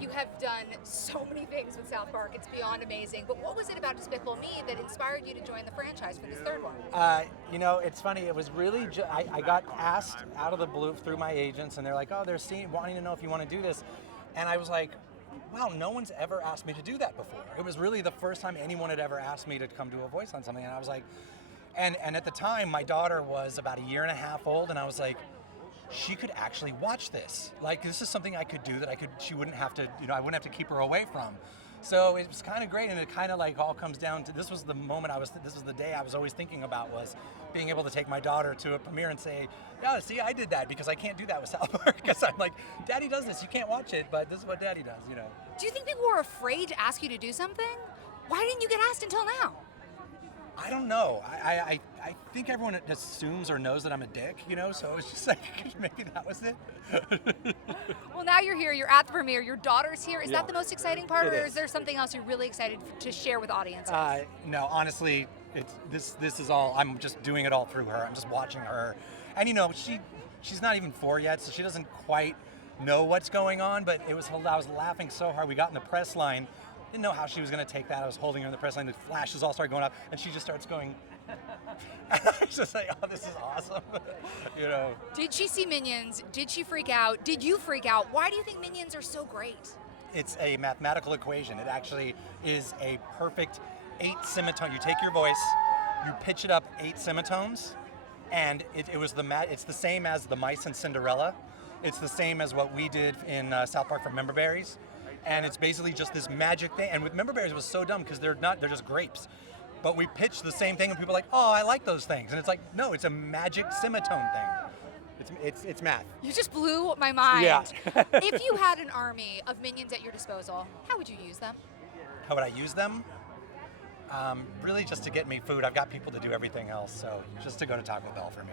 You have done so many things with South Park. It's beyond amazing. But what was it about Despicable Me that inspired you to join the franchise for this third one? It's funny. It was really, I got asked out of the blue through my agents, and they're like, oh, they're wanting to know if you want to do this. And I was like, wow, no one's ever asked me to do that before. It was really the first time anyone had ever asked me to come do a voice on something. And I was like, and at the time, my daughter was about a year and a half old, and I was like, she could actually watch this. Like, this is something I could do that she wouldn't have to, I wouldn't have to keep her away from. So it was kind of great, and it kind of like all comes down to, this was the day I was always thinking about, was being able to take my daughter to a premiere and say, yeah, see, I did that, because I can't do that with South Park, because I'm like, Daddy does this, you can't watch it, but this is what Daddy does, Do you think people were afraid to ask you to do something? Why didn't you get asked until now? I don't know. I think everyone assumes or knows that I'm a dick, so it's just like, maybe that was it. Well, now you're here, you're at the premiere, your daughter's here. Is Yeah. that the most exciting part, It or is. is there something else you're really excited to share with audiences? No, honestly, this is all, I'm just doing it all through her. I'm just watching her. And she's not even 4 yet, so she doesn't quite know what's going on, but I was laughing so hard. We got in the press line, didn't know how she was going to take that. I was holding her in the press line, the flashes all started going up, and she just starts going, and I was just like, oh, this is awesome. Did she see Minions? Did she freak out? Did you freak out? Why do you think Minions are so great? It's a mathematical equation. It actually is a perfect 8 semitone. You take your voice, you pitch it up 8 semitones, and it's the same as the mice in Cinderella. It's the same as what we did in South Park for Member Berries. And it's basically just this magic thing. And with Member Berries, it was so dumb because they're just grapes. But we pitched the same thing, and people are like, oh, I like those things. And it's like, no, it's a magic semitone thing. It's math. You just blew my mind. Yeah. If you had an army of Minions at your disposal, how would you use them? How would I use them? Really just to get me food. I've got people to do everything else, so just to go to Taco Bell for me.